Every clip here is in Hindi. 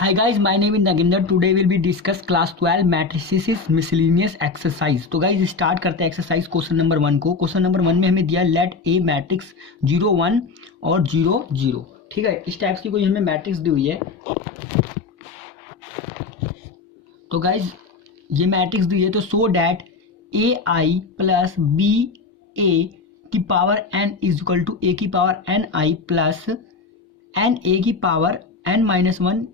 Hi guys, my name is Naginder. Today will be discuss class 12 matrices miscellaneous exercise. तो गाइज स्टार्ट करते हैं एक्सरसाइज क्वेश्चन नंबर 1 को। क्वेश्चन नंबर 1 में हमें दिया लेट ए मैट्रिक्स 0 1 और 0 0। ठीक है, इस टाइप की कोई हमें मैट्रिक्स दी हुई है। तो गाइज ये मैट्रिक्स दी है तो so that A I plus B A की power N is equal to A की power N I plus N A की power N minus one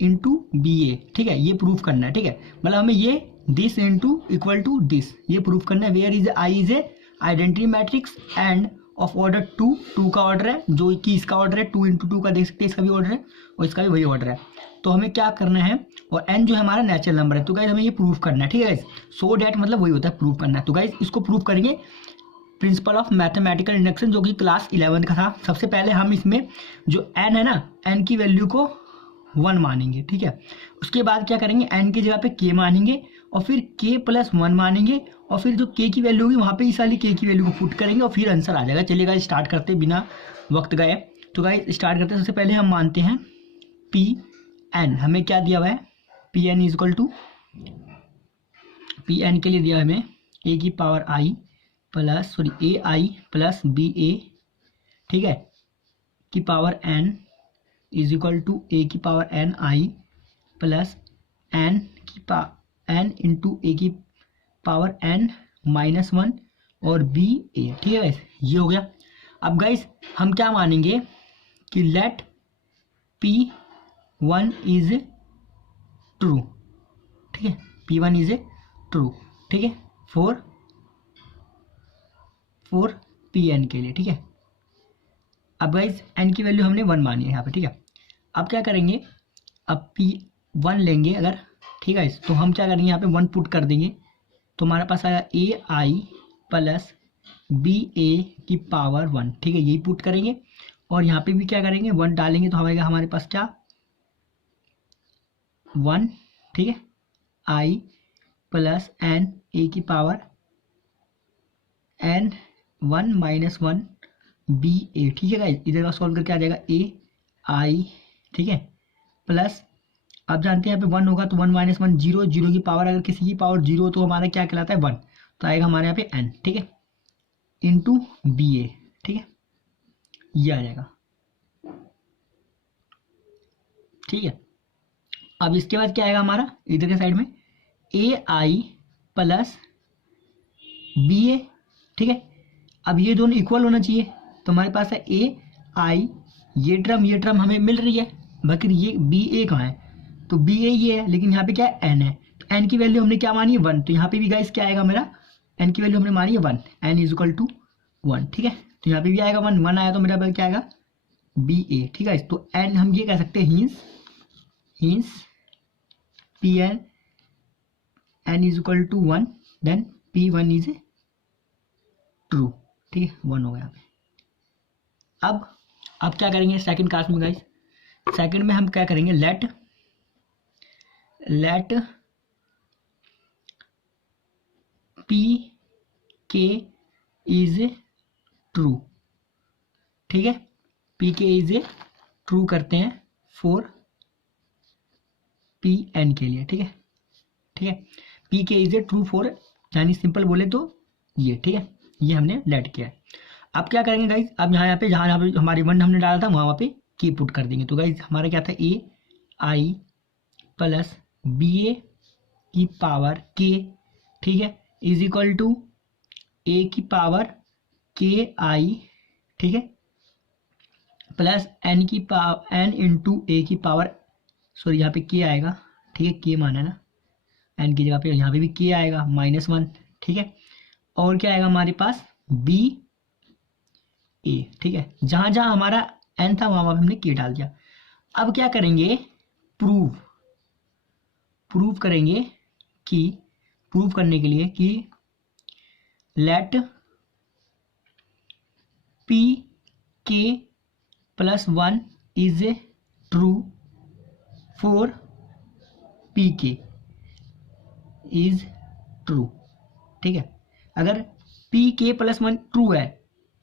into B A. ठीक है, ये प्रूफ करना है। ठीक है, मतलब हमें ये this into equal to this ये प्रूफ करना है। Where is I is a identity matrix and of order two का ऑर्डर है, जो कि इसका ऑर्डर है 2 इंटू 2 का देख सकते हैं, इसका भी ऑर्डर है और इसका भी वही ऑर्डर है। तो हमें क्या करना है, और एन जो है हमारा नेचुरल नंबर है। तो गाइज हमें ये प्रूफ करना है। ठीक है गाइज, सो डैट मतलब वही होता है प्रूफ करना है। तो गाइज इसको प्रूफ करेंगे प्रिंसिपल ऑफ मैथमेटिकल इंडक्शन, जो कि क्लास 11 का था। सबसे पहले हम इसमें जो एन है ना, एन की वैल्यू को 1 मानेंगे। ठीक है, उसके बाद क्या करेंगे, एन की जगह पे के मानेंगे और फिर के प्लस 1 मानेंगे और फिर जो के की वैल्यू होगी वहाँ पे इस वाली के की वैल्यू को पुट करेंगे और फिर आंसर आ जाएगा। चलिए गाइस स्टार्ट करते बिना वक्त गए। तो गाइस स्टार्ट करते हैं। सबसे पहले हम मानते हैं पी एन। हमें क्या दिया हुआ है, P N is equal to, P N के लिए दिया हमें ए की power I plus A I plus B A, ठीक है, की power N is equal to A की power N I plus N की एन इंटू ए की पावर एन माइनस वन और बी ए। ठीक है गाइस, ये हो गया। अब गाइस हम क्या मानेंगे कि let P one is true. ठीक है, पी वन इज ट्रू। ठीक है, फोर पी एन के लिए। ठीक है, अब गाइज एन की वैल्यू हमने 1 मानी है यहाँ पे। ठीक है, अब क्या करेंगे, अब पी 1 लेंगे अगर, ठीक है, तो हम क्या करेंगे, यहाँ पे 1 पुट कर देंगे तो हमारे पास आएगा ए आई प्लस बी ए की पावर 1। ठीक है, यही पुट करेंगे और यहाँ पे भी क्या करेंगे, 1 डालेंगे तो आएगा हमारे पास क्या 1। ठीक है, आई प्लस एन ए की power N 1 minus 1 B A. ठीक है गाइस, इधर का सॉल्व करके आ जाएगा ए आई, ठीक है, प्लस आप जानते हैं यहाँ पे 1 होगा तो 1 माइनस 1 0, 0 की पावर अगर किसी की पावर 0 हो तो हमारा क्या कहलाता है 1, तो आएगा हमारे यहाँ पे एन। ठीक है, इंटू बी ए। ठीक है, ये आ जाएगा। ठीक है, अब इसके बाद क्या आएगा हमारा, इधर के साइड में ए आई प्लस बी ए। ठीक है, अब ये दोनों इक्वल होना चाहिए तो हमारे पास है ए आई, ये टर्म हमें मिल रही है, बाकी ये बी ए कहाँ है, तो बी ए ये है, लेकिन यहाँ पे क्या है एन है, तो एन की वैल्यू हमने क्या मानी है 1, तो यहाँ पे भी गाइस क्या आएगा मेरा, एन की वैल्यू हमने मानी है 1, एन इज इक्वल टू 1। ठीक है, तो यहाँ पे भी आएगा 1 आया तो मेरा बल क्या आएगा बी ए। ठीक है, तो एन हम ये कह सकते हैं hence P N is equal to 1, then P 1 is true. ठीक है, 1 हो गया यहाँ पे। अब क्या करेंगे सेकंड क्लास में गाइस, सेकंड में हम क्या करेंगे, लेट पी के इज ट्रू। ठीक है, पी के इज ट्रू करते हैं फॉर पी एन के लिए। ठीक है, पी के इज ट्रू फॉर, यानी सिंपल बोले तो ये। ठीक है, ये हमने लेट किया है। अब क्या करेंगे गाइज, अब यहाँ पे जहाँ पे हमारी 1 हमने डाला था वहाँ पे की पुट कर देंगे। तो गाइज हमारा क्या था ए आई प्लस बी ए की पावर के, ठीक है, इज इक्वल टू ए की पावर के आई, ठीक है, प्लस एन की पावर एन इंटू ए की पावर, सॉरी यहाँ पे के आएगा। ठीक है, के माना ना, एन की जगह पे यहाँ पे भी के आएगा -1। ठीक है, और क्या आएगा हमारे पास बी ए। ठीक है, जहां जहां हमारा एन था वहां हमने के डाल दिया। अब क्या करेंगे, प्रूव करेंगे कि, प्रूव करने के लिए कि लेट पी के plus 1 is true for P के इज ट्रू। ठीक है, अगर पी के प्लस 1 ट्रू है,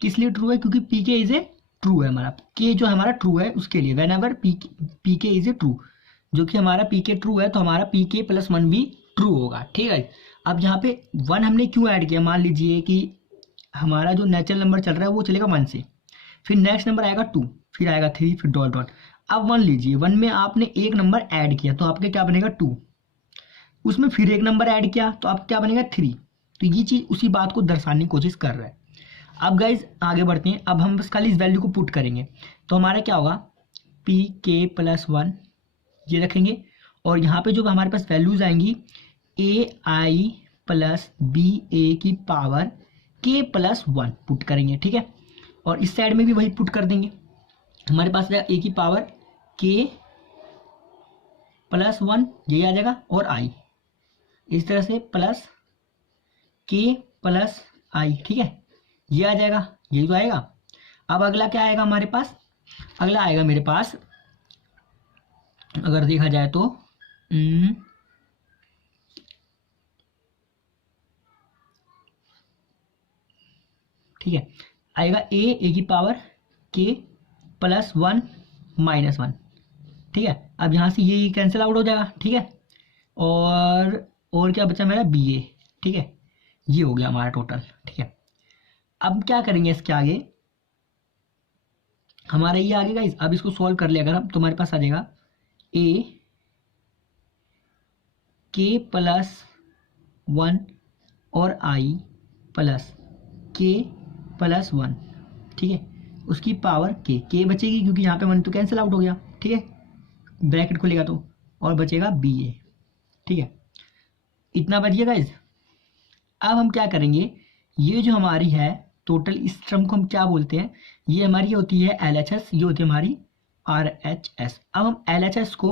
किस लिए ट्रू है, क्योंकि पी के इज ए ट्रू है हमारा, के जो हमारा ट्रू है उसके लिए, वेन एवर पी के इज ए ट्रू, जो कि हमारा पी के ट्रू है तो हमारा पी के प्लस वन भी ट्रू होगा। ठीक है, अब यहाँ पे वन हमने क्यों ऐड किया, मान लीजिए कि हमारा जो नेचुरल नंबर चल रहा है वो चलेगा वन से, फिर नेक्स्ट नंबर आएगा टू, फिर आएगा थ्री, फिर डॉट डॉट। अब वन लीजिए, वन में आपने एक नंबर ऐड किया तो आपके क्या बनेगा टू, उसमें फिर एक नंबर ऐड किया तो आप क्या बनेगा थ्री। तो ये चीज़ उसी बात को दर्शाने की कोशिश कर रहा है। अब गाइज आगे बढ़ते हैं, अब हम बस खाली इस वैल्यू को पुट करेंगे तो हमारा क्या होगा, पी के प्लस वन ये रखेंगे, और यहाँ पे जो हमारे पास वैल्यूज आएंगी ए आई प्लस बी ए की पावर के प्लस वन पुट करेंगे। ठीक है, और इस साइड में भी वही पुट कर देंगे, हमारे पास ए की पावर के प्लस वन यही आ जाएगा, और आई इस तरह से प्लस के प्लस आई। ठीक है, ये आ जाएगा, यही तो आएगा। अब अगला क्या आएगा हमारे पास, अगला आएगा मेरे पास अगर देखा जाए तो ठीक है, आएगा ए की पावर के प्लस वन माइनस वन। ठीक है, अब यहाँ से ये कैंसिल आउट हो जाएगा। ठीक है, और क्या बचा मेरा बी ए। ठीक है, ये हो गया हमारा टोटल। ठीक है, अब क्या करेंगे इसके आगे, हमारा ये आगे गाइस, अब इसको सॉल्व कर लिया अगर हम तो हमारे पास आ जाएगा ए के प्लस वन और आई प्लस के प्लस वन। ठीक है, उसकी पावर के बचेगी क्योंकि यहाँ पे वन तो कैंसिल आउट हो गया। ठीक है, ब्रैकेट खुलेगा तो, और बचेगा बी ए। ठीक है, इतना बच गया गाइस। अब हम क्या करेंगे, ये जो हमारी है टोटल, इस टर्म को हम क्या बोलते हैं, ये हमारी होती है एल एच एस, ये होती है हमारी आर एच एस। अब हम एल एच एस को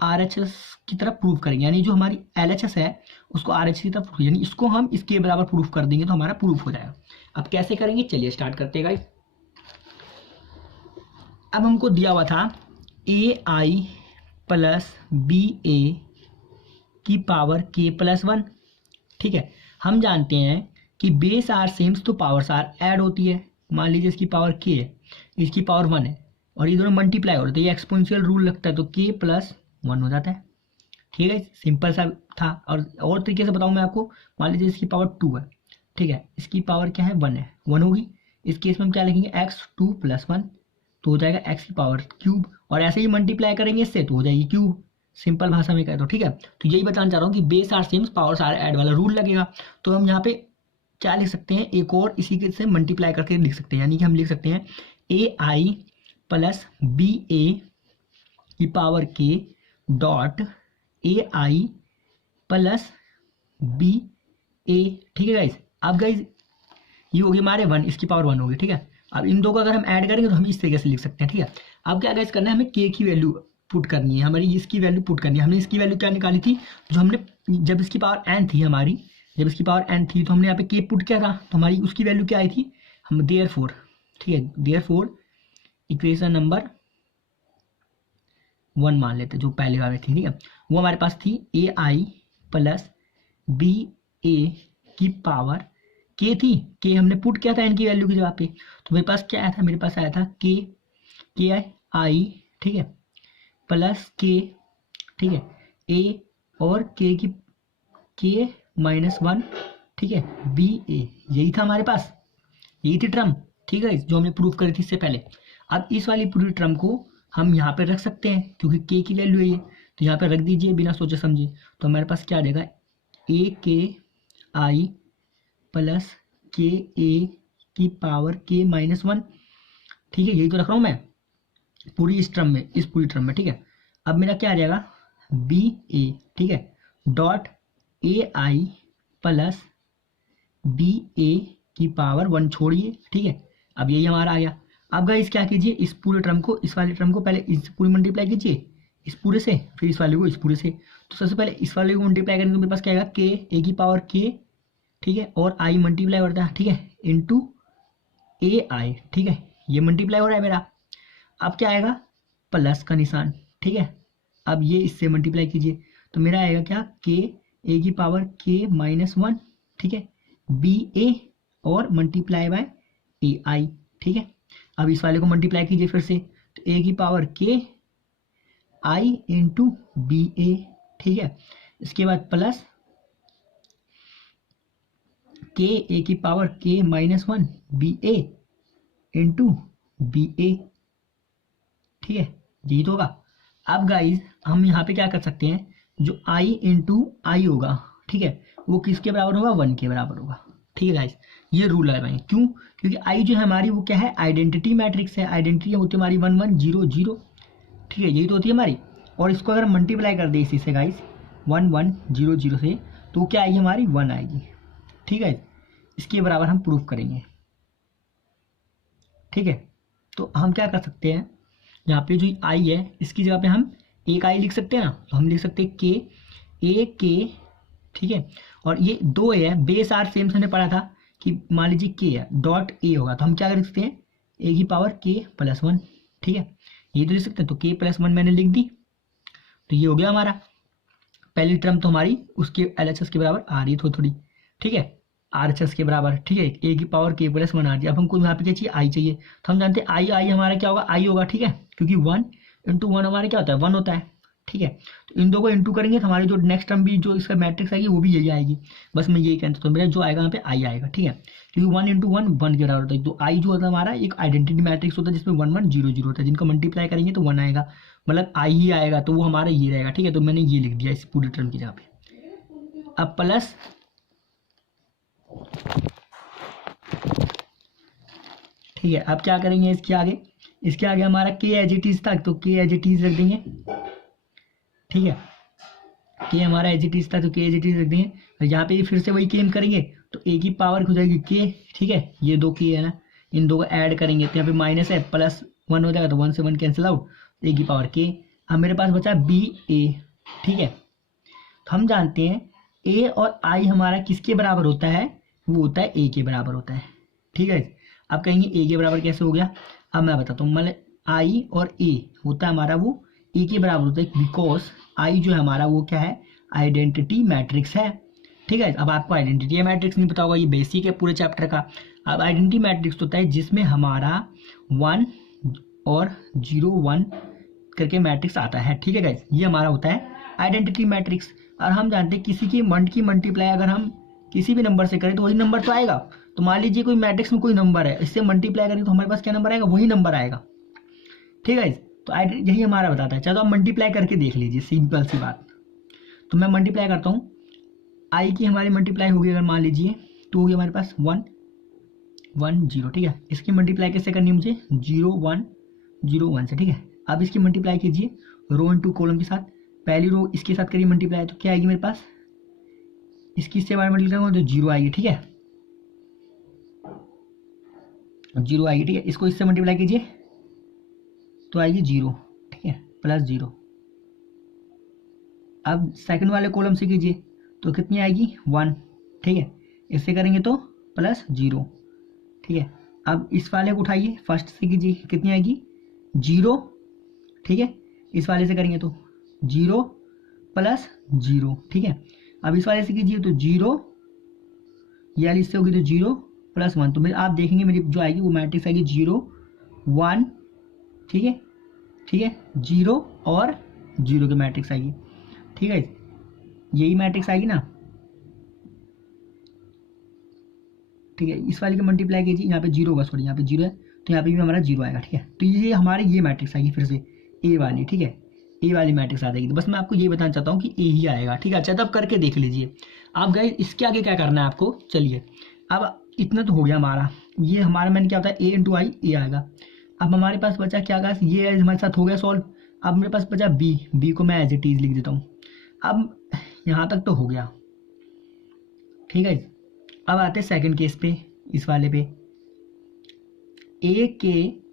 आर एच एस की तरफ प्रूफ करेंगे, यानी जो हमारी एल एच एस है उसको आर एच की तरफ, यानी इसको हम इसके बराबर प्रूफ कर देंगे तो हमारा प्रूफ हो जाएगा। अब कैसे करेंगे, चलिए स्टार्ट करते हैं गाइस। अब हमको दिया हुआ था ए आई प्लस बी ए की पावर के प्लस वन। ठीक है, हम जानते हैं कि बेस आर सेम्स तो पावर्स आर ऐड होती है। मान लीजिए इसकी पावर के है, इसकी पावर वन है, और ये दोनों मल्टीप्लाई हो रहे हैं तो ये एक्सपोनेंशियल रूल लगता है तो के प्लस वन हो जाता है। ठीक है, सिंपल सा था। और तरीके से बताऊं मैं आपको, मान लीजिए इसकी पावर टू है, ठीक है, इसकी पावर क्या है वन है, वन होगी, इस केस में हम क्या लिखेंगे एक्स टू प्लस वन, तो हो जाएगा एक्स की पावर क्यूब, और ऐसे ही मल्टीप्लाई करेंगे इससे तो हो जाएगी क्यूब, सिंपल भाषा में कहे तो। ठीक है, तो यही बताना चाह रहा हूँ कि base are same powers are add वाला रूल लगेगा। तो हम यहाँ पे क्या लिख सकते हैं, एक और इसी के से मल्टीप्लाई करके लिख सकते हैं, यानी कि हम लिख सकते हैं ए आई प्लस बी ए की पावर के dot A I plus B A. ठीक है गाइज, अब गाइज ये होगी हमारे वन, इसकी पावर वन होगी। ठीक है, अब इन दो को अगर हम ऐड करेंगे तो हम इस तरीके से लिख सकते हैं। ठीक है, अब क्या गाइज करना है, हमें के की वैल्यू पुट करनी है, हमारी इसकी वैल्यू पुट करनी है। हमने इसकी वैल्यू क्या निकाली थी, जो हमने जब इसकी पावर एन थी हमारी, जब इसकी पावर एन थी तो हमने यहाँ पे के पुट किया था, तो हमारी उसकी वैल्यू क्या आई थी, हम देयरफॉर, ठीक है, देयरफॉर इक्वेशन नंबर वन मान लेते जो पहले वाली थी। ठीक है, वो हमारे पास थी ए आई प्लस बी ए की पावर के थी, के हमने पुट किया था एन की वैल्यू की जगह पे, तो मेरे पास क्या आया था, मेरे पास आया था के आई, ठीक है, प्लस के, ठीक है, ए और के माइनस वन, ठीक है, बी ए, यही था हमारे पास, यही थी टर्म। ठीक है, जो हमने प्रूफ करी थी इससे पहले। अब इस वाली पूरी टर्म को हम यहाँ पे रख सकते हैं क्योंकि के की वैल्यू है ये, तो यहाँ पे रख दीजिए बिना सोचे समझे, तो हमारे पास क्या आ जाएगा ए के आई प्लस के ए की पावर के माइनस वन। ठीक है, यही तो रख रहा हूँ मैं पूरी इस टर्म में, इस पूरी टर्म में। ठीक है, अब मेरा क्या आ जाएगा बी ए, ठीक है, dot A I plus B A की पावर वन छोड़िए। ठीक है, अब यही हमारा आ गया। अब गाइस क्या कीजिए, इस पूरे टर्म को, इस वाले टर्म को पहले इस पूरी मल्टीप्लाई कीजिए इस पूरे से, फिर इस वाले को इस पूरे से। तो सबसे पहले इस वाले को मल्टीप्लाई करेंगे तो मेरे पास क्या आएगा के ए की पावर के, ठीक है, और आई मल्टीप्लाई करता है, ठीक है, इंटू ए आई। ठीक है, ये मल्टीप्लाई हो रहा है मेरा। अब क्या आएगा प्लस का निशान। ठीक है, अब ये इससे मल्टीप्लाई कीजिए तो मेरा आएगा क्या के ए की पावर के माइनस वन, ठीक है, बी ए और मल्टीप्लाई बाय ए आई। ठीक है, अब इस वाले को मल्टीप्लाई कीजिए फिर से, तो ए की पावर के आई इंटू बी ए, ठीक है। इसके बाद प्लस के ए की पावर के minus one B A into B A, ठीक है, यही तो होगा। अब गाइज हम यहाँ पे क्या कर सकते हैं, जो आई इंटू आई होगा, ठीक है, वो किसके बराबर होगा, 1 के बराबर होगा, ठीक है गाइज। ये रूल है भाई, क्यों, क्योंकि आई जो है हमारी वो क्या है, आइडेंटिटी मैट्रिक्स है। आइडेंटिटी होती है हमारी 1 1 0 0, ठीक है, यही तो होती है हमारी। और इसको अगर मल्टीप्लाई कर दे इसी से गाइज 1 1 0 0 से, तो क्या आएगी हमारी 1 आएगी, ठीक है। इसके बराबर हम प्रूफ करेंगे, ठीक है। तो हम क्या कर सकते हैं, यहाँ पे जो आई है इसकी जगह पे हम एक आई लिख सकते हैं ना, तो हम लिख सकते हैं के ए के, ठीक है। और ये दो ए है, बेस आर सेम हमने पढ़ा था कि मान लीजिए के है डॉट ए होगा, तो हम क्या कर सकते हैं, ए की पावर के प्लस वन, ठीक है, ये तो लिख सकते हैं। तो के प्लस वन मैंने लिख दी, तो ये हो गया हमारा पहली टर्म, तो हमारी उसके एलएचएस के बराबर आ रही है थोड़ी, ठीक है, आरएचएस के बराबर, ठीक है। ए की पावर के प्लस वन आ रही है। अब हमको यहाँ पे क्या चाहिए, आई चाहिए, तो हम जानते हैं आई आई हमारा क्या होगा, आई होगा, ठीक है, क्योंकि 1 इंटू 1 हमारे क्या होता है, 1 होता है, ठीक है। तो इन दो को इंटू करेंगे तो हमारी जो नेक्स्ट टर्म भी जो इसका मैट्रिक्स आएगी वो भी यही आएगी। बस मैं यही कहता हूँ, तो मेरा जो आएगा यहाँ पे आई आएगा, ठीक है, क्योंकि 1 इंटू 1 1 के बराबर होता है। तो आई जो होता है हमारा एक आइडेंटिटी मैट्रिक्स होता है जिसमें 1 1 0 0 होता है, जिनको मल्टीप्लाई करेंगे तो 1 आएगा, मतलब आई ही आएगा, तो वो हमारा ये रहेगा, ठीक है। तो मैंने ये लिख दिया इस पूरी टर्म की जगह पे। अब प्लस ठीक है, अब क्या करेंगे इसके आगे हमारा के एज इट इज था, तो के एज इट इज रख देंगे, ठीक है, के हमारा एज इट इज था तो के एज इट इज रख देंगे। और यहाँ पे फिर से वही केम करेंगे, तो ए की पावर हो जाएगी के, ठीक है, ये दो के है ना, इन दो को ऐड करेंगे तो यहाँ पे माइनस है, प्लस 1 हो जाएगा, तो 1 से 1 कैंसिल आउट, ए की पावर के। अब मेरे पास बचा बी ए, ठीक है। तो हम जानते हैं ए और आई हमारा किसके बराबर होता है, वो होता है ए के बराबर होता है, ठीक है। अब कहेंगे ए के बराबर कैसे हो गया, अब मैं बताता हूँ, मतलब आई और ए होता है हमारा वो ए के बराबर होता है, बिकॉज आई जो है हमारा वो क्या है, आइडेंटिटी मैट्रिक्स है, ठीक है। अब आपको आइडेंटिटी मैट्रिक्स नहीं पता होगा, ये बेसिक है पूरे चैप्टर का। अब आइडेंटिटी मैट्रिक्स होता है जिसमें हमारा 1 और 0 1 करके मैट्रिक्स आता है, ठीक है गाइस, ये हमारा होता है आइडेंटिटी मैट्रिक्स। और हम जानते हैं किसी की मल्टीप्लाई अगर हम किसी भी नंबर से करें तो वही नंबर तो आएगा। तो मान लीजिए कोई मैट्रिक्स में कोई नंबर है, इससे मल्टीप्लाई करें तो हमारे पास क्या नंबर आएगा, वही नंबर आएगा, ठीक है। तो यही हमारा बताता है। चलो आप मल्टीप्लाई करके देख लीजिए, सिंपल सी बात। तो मैं मल्टीप्लाई करता हूँ, आई की हमारी मल्टीप्लाई होगी अगर मान लीजिए, तो होगी हमारे पास 1 1 0, ठीक है। इसकी मल्टीप्लाई कैसे करनी है मुझे, 0 1 0 1 से, ठीक है। अब इसकी मल्टीप्लाई कीजिए रो इंटू कॉलम के साथ, पहली रो इसके साथ करिए मल्टीप्लाई, तो क्या आएगी मेरे पास, इसकी इससे बार मल्टीप्लाई करूँगा तो 0 आएगी, ठीक है, 0 आएगी, ठीक है। इसको इससे मल्टीप्लाई कीजिए तो आएगी 0, ठीक है, प्लस 0। अब सेकंड वाले कॉलम से कीजिए तो कितनी आएगी 1, ठीक है, इससे करेंगे तो प्लस 0, ठीक है। अब इस वाले को उठाइए फर्स्ट से कीजिए, कितनी आएगी 0, ठीक है, इस वाले से करेंगे तो 0 प्लस 0, ठीक है। अब इस वाले से कीजिए तो 0, ये वाली इससे होगी तो 0 प्लस 1, तो मेरे आप देखेंगे मेरी जो आएगी वो मैट्रिक्स आएगी 0 1, ठीक है, ठीक है, 0 और 0 की मैट्रिक्स आएगी, ठीक है, यही मैट्रिक्स आएगी ना, ठीक है। इस वाले की मल्टीप्लाई कीजिए, यहाँ पे 0 होगा, सॉरी यहाँ पे 0 है, तो यहाँ पे भी हमारा 0 आएगा, ठीक है। तो ये हमारी ये मैट्रिक्स आएगी फिर से ए वाली, ठीक है, ए वाली मैट्रिक्स आ जाएगी। तो बस मैं आपको ये बताना चाहता हूँ कि ए ही आएगा, ठीक है। अच्छा तब करके देख लीजिए आप गाइस, इसके आगे क्या करना है आपको। चलिए अब इतना तो हो गया हमारा, ये हमारा मैंने क्या होता है ए इंटू आई ए आएगा। अब हमारे पास बचा क्या गाइस, ये हमारे साथ हो गया सॉल्व। अब मेरे पास बचा बी को मैं एज इट इज लिख देता हूँ। अब यहाँ तक तो हो गया, ठीक है। अब आते हैं सेकंड केस पे, इस वाले पे ए के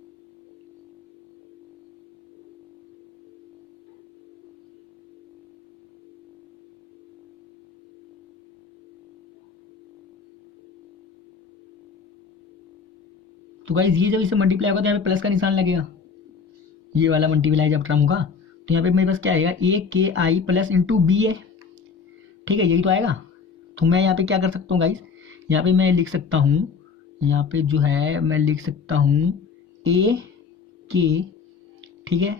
तो गाइस ये जब इसे मल्टीप्लाई होगा तो यहाँ पे प्लस का निशान लगेगा, ये वाला मल्टीप्लाई जब टर्म होगा तो यहाँ पे मेरे पास क्या आएगा ए के आई प्लस इंटू बी ए, ठीक है, यही तो आएगा। तो मैं यहाँ पे क्या कर सकता हूँ गाइस, यहाँ पे मैं लिख सकता हूँ, यहाँ पे जो है मैं लिख सकता हूँ ए के, ठीक है,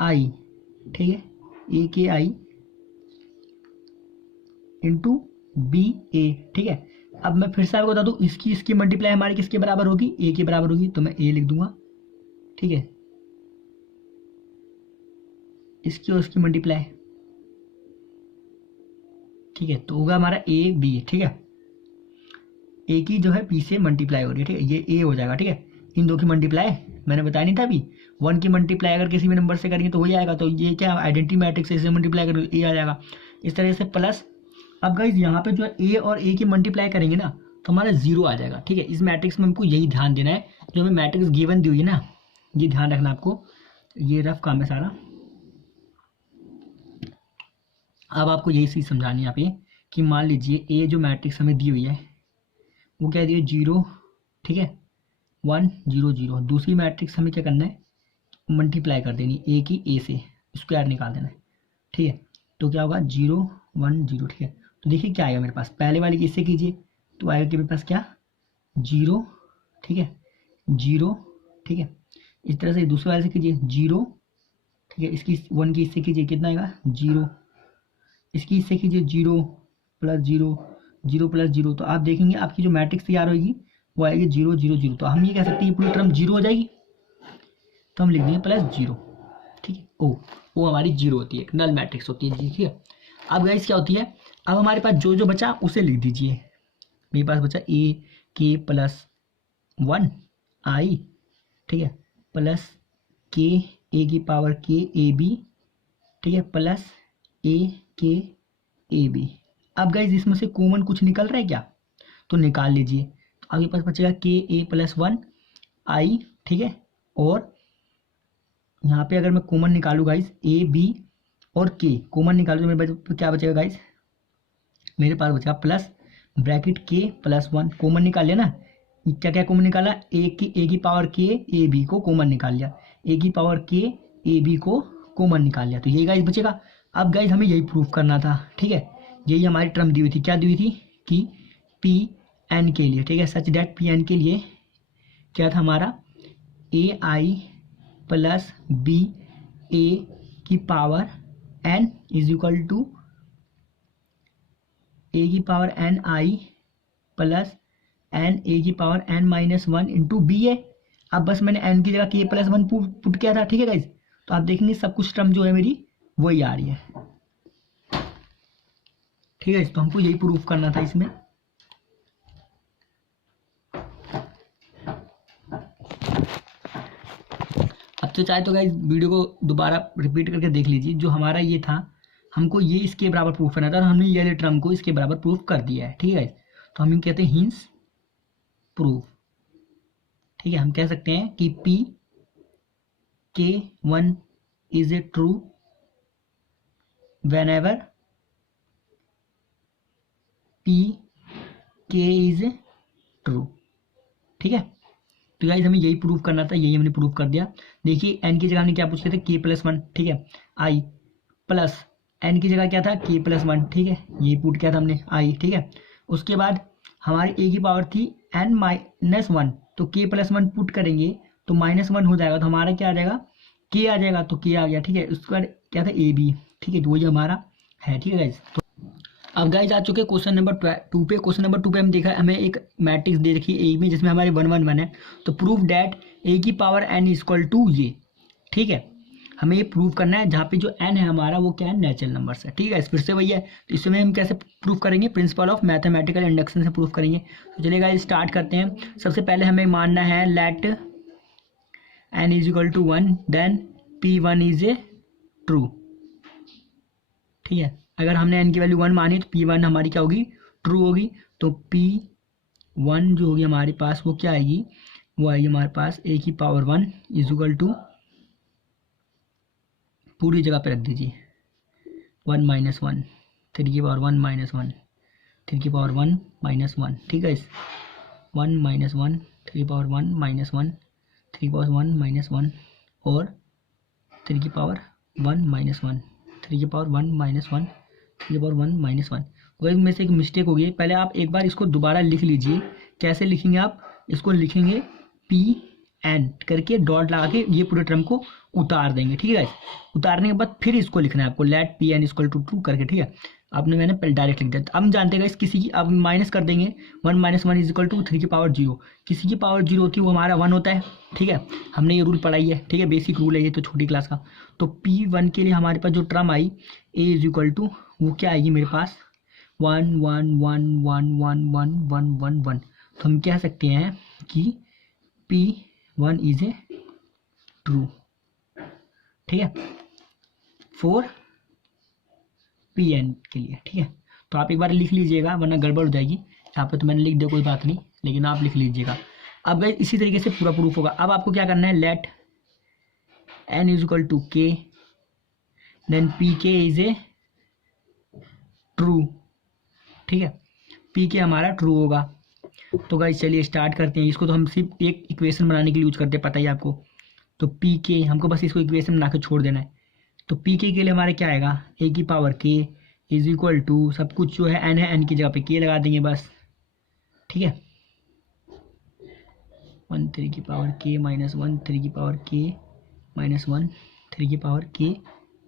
आई, ठीक है, ए के आई इंटू बी ए, ठीक है। अब मैं फिर से आपको बता दूं, इसकी मल्टीप्लाई हमारी किसके बराबर होगी, ए के बराबर होगी, तो मैं ए लिख दूंगा, ठीक है, इसकी और इसकी मल्टीप्लाई, ठीक है, तो होगा हमारा ए बी, ठीक है, ए की जो है बी से मल्टीप्लाई हो रही है, ठीक है, ये ए हो जाएगा, ठीक है। इन दो की मल्टीप्लाई मैंने बताया नहीं था अभी, 1 की मल्टीप्लाई अगर किसी भी नंबर से करेंगे तो हो जाएगा, तो ये क्या आइडेंटिटी मैट्रिक्स से मल्टीप्लाई करेंगे ए आ जाएगा, इस तरह से प्लस। अब गाइज यहाँ पे जो है ए और ए की मल्टीप्लाई करेंगे ना तो हमारा जीरो आ जाएगा, ठीक है। इस मैट्रिक्स में हमको यही ध्यान देना है, जो हमें मैट्रिक्स गिवन दी हुई है ना, ये ध्यान रखना आपको, ये रफ काम है सारा। अब आपको यही चीज समझानी है यहाँ पे कि मान लीजिए ए जो मैट्रिक्स हमें दी हुई है वो क्या दी है, 0, ठीक है, 1 0 0। दूसरी मैट्रिक्स हमें क्या करना है, मल्टीप्लाई कर देनी ए की ए से, स्क्वायर निकाल देना है, ठीक है। तो क्या होगा 0 1 0, ठीक है। तो देखिए क्या आएगा मेरे पास, पहले वाली इससे कीजिए तो आएगा कि मेरे पास क्या 0, ठीक है, 0, ठीक है। इस तरह से दूसरे वाले से कीजिए 0, ठीक है, इसकी 1 की इससे कीजिए कितना आएगा 0, इसकी इससे कीजिए 0 प्लस 0 0 प्लस 0, तो आप देखेंगे आपकी जो मैट्रिक्स तैयार होगी वो आएगी 0 0 0। तो हम ये कह सकते हैं पूरी टर्म 0 हो जाएगी, तो हम लिख देंगे प्लस 0, ठीक है। वो हमारी 0 होती है, नल मैट्रिक्स होती है, ठीक है। अब गाइस क्या होती है, अब हमारे पास जो जो बचा उसे लिख दीजिए। मेरे पास बचा ए के प्लस 1 आई, ठीक है, प्लस के ए की पावर के ए बी, ठीक है, प्लस ए के ए बी। अब गाइस इसमें से कॉमन कुछ निकल रहा है क्या, तो निकाल लीजिए। तो आपके पास बचेगा के ए प्लस 1 आई, ठीक है, और यहाँ पे अगर मैं कॉमन निकालू गाइस ए बी और के कॉमन निकालू तो मेरे पास क्या बचेगा गाइस, मेरे पास बचेगा प्लस ब्रैकेट के प्लस 1, कॉमन निकाल लिया ना, क्या क्या कॉमन निकाला, ए की पावर के ए बी को कॉमन निकाल लिया, ए की पावर के ए बी को कॉमन निकाल लिया, तो यही गाइस बचेगा। अब गाइस हमें यही प्रूफ करना था, ठीक है, यही हमारी टर्म दी हुई थी, क्या दी हुई थी कि पी एन के लिए, ठीक है, सच दैट पी एन के लिए क्या था हमारा ए आई प्लस बी ए की power N is equal to A की power N I plus N A की power N minus 1 into B A. अब बस मैंने एन की जगह के प्लस 1 पुट किया था, ठीक है गाइज। तो आप देखेंगे सब कुछ टर्म जो है मेरी वही आ रही है, ठीक है। तो हमको यही प्रूफ करना था इसमें। अब तो चाहे तो गाइज वीडियो को दोबारा रिपीट करके देख लीजिए, जो हमारा ये था हमको ये इसके बराबर प्रूफ करना था और हमने ये टर्म को इसके बराबर प्रूफ कर दिया है, ठीक है। तो हम कहते हैं हिंस प्रूफ, ठीक है। हम कह सकते हैं कि P K1 is a true whenever P K is a true, ठीक है। तो गाइस हमें यही प्रूफ करना था, यही हमने प्रूफ कर दिया। देखिए एन की जगह हमने क्या पूछ रहे थे, के प्लस 1, ठीक है, आई प्लस एन की जगह क्या था के प्लस 1, ठीक है, ये पुट किया था हमने आई, ठीक है। उसके बाद हमारी ए की पावर थी एन माइनस 1, तो के प्लस 1 पुट करेंगे तो माइनस 1 हो जाएगा, तो हमारा क्या आ जाएगा के आ जाएगा, तो के आ गया, ठीक है। उसके बाद क्या था ए बी, ठीक है, तो वही हमारा है, ठीक है गाइज। तो अब गाइज आ चुके क्वेश्चन नंबर 2 पे। क्वेश्चन नंबर 2 पे हम देखा हमें एक मैट्रिक्स दे रखी है ए में जिसमें हमारे 1 1 1 है, तो प्रूफ डैट ए की पावर एन इक्वल टू ये, ठीक है। हमें ये प्रूफ करना है जहाँ पे जो एन है हमारा वो क्या है नेचुरल नंबर्स है, ठीक है। फिर से वही है, तो इसमें हम कैसे प्रूफ करेंगे, प्रिंसिपल ऑफ मैथमेटिकल इंडक्शन से प्रूफ करेंगे। तो चलिए गाइस स्टार्ट करते हैं। सबसे पहले हमें मानना है let n is equal to 1 then P1 is a true, ठीक है। अगर हमने एन की वैल्यू 1 मानी तो P1 हमारी क्या होगी, ट्रू होगी। तो P1 जो होगी हमारे पास वो क्या आएगी, वो आएगी हमारे पास ए की पावर 1 इज इक्वल टू, पूरी जगह पे रख दीजिए 1 माइनस 1, 3 की पावर 1 माइनस 1, 3 की पावर 1 माइनस 1, ठीक है। 1 माइनस 1, 3 की पावर 1 माइनस 1, 3 की पावर 1 माइनस 1 और 3 की पावर 1 माइनस 1, 3 की पावर 1 माइनस 1, 3 की पावर 1 माइनस 1। वही में से एक मिस्टेक हो गई, पहले आप एक बार इसको दोबारा लिख लीजिए। कैसे लिखेंगे आप, इसको लिखेंगे P N करके डॉट लगा के, ये पूरे टर्म को उतार देंगे, ठीक है गाइस। उतारने के बाद फिर इसको लिखना है आपको, let p n equal to true करके, ठीक है। आपने मैंने पहले डायरेक्ट लिख दिया। अब हम जानते हैं गाइस किसी की, अब माइनस कर देंगे, 1 - 1 इज इक्वल टू 3 की पावर 0। किसी की पावर 0 होती है वो हमारा 1 होता है, ठीक है। हमने ये रूल पढ़ाई है, ठीक है, बेसिक रूल है ये तो छोटी क्लास का। तो P1 के लिए हमारे पास जो term I A is equal to, वो क्या आएगी मेरे पास 1 1 1 1 1 1 1 1 1। तो हम कह सकते हैं कि P1 इज ए ट्रू, ठीक है, फॉर Pn के लिए, ठीक है। तो आप एक बार लिख लीजिएगा वरना गड़बड़ हो जाएगी। यहाँ पे तो मैंने लिख दिया, कोई बात नहीं, लेकिन आप लिख लीजिएगा। अब गाइस इसी तरीके से पूरा प्रूफ होगा। अब आपको क्या करना है, let n is equal to k, then pk is a true, ठीक है, pk हमारा ट्रू होगा। तो गाइस चलिए स्टार्ट करते हैं। इसको तो हम सिर्फ एक इक्वेशन बनाने के लिए यूज करते हैं, पता ही आपको। तो pk हमको बस इसको इक्वेशन बना के छोड़ देना है। तो pk के लिए हमारे क्या आएगा, a की power k is equal to, सब कुछ जो है n है, n की जगह पे k लगा देंगे बस, ठीक है। 1 3 की पावर k माइनस 1 3 की पावर k माइनस 1 3 की पावर k